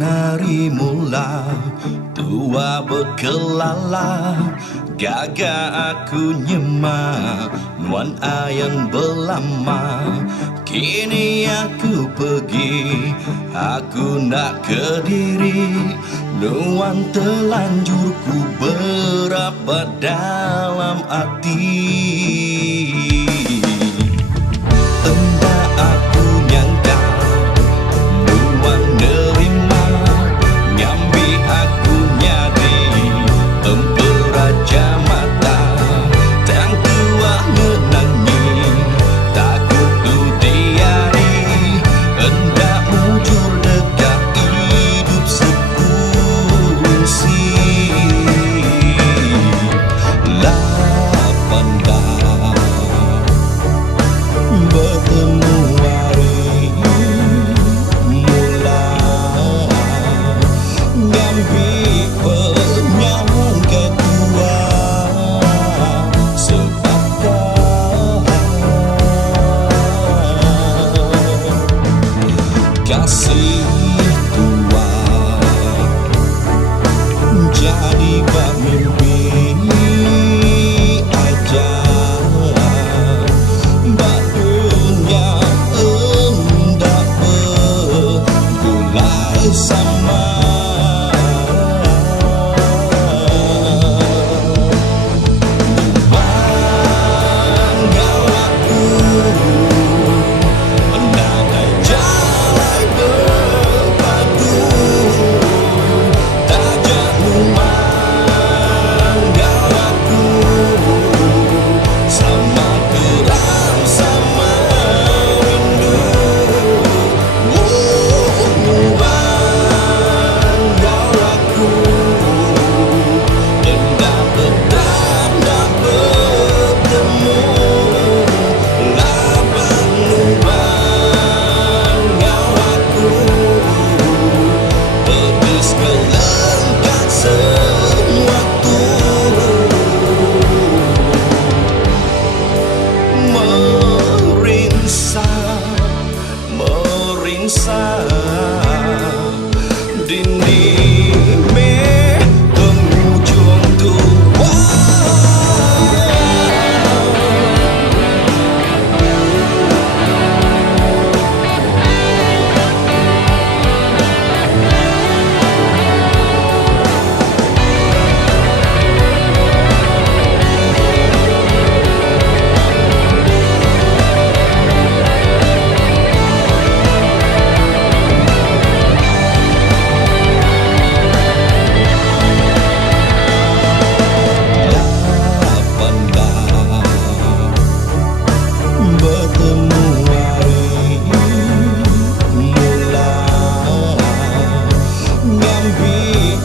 nari mula, tua berkelala, gagah aku nyemak, nuan ayan belama. Kini aku pergi, aku nak ke diri, nuan telanjur ku berapa dalam hati. Entah aku nyangka nuan nerima, nyambi aku nyadi temperaja mata, tang tua menangi takut ku diari, hendak mujur dekat hidup sekursi. Lapanda bertemu hari mula, nyambi penyambung kedua sepakat. Kasih tua jadi bak mimpi aja, bak dunia hendak bergulai sama. Bangau aku menandai jalai berpadu, tajak memangau aku sama geram sama rindu. Memangau aku hendak bertanda bertemu, labang memangau aku pedes kelengkap sesuatu. Merinsah dini me penghujung tua. Bertemu hari mula, nyambi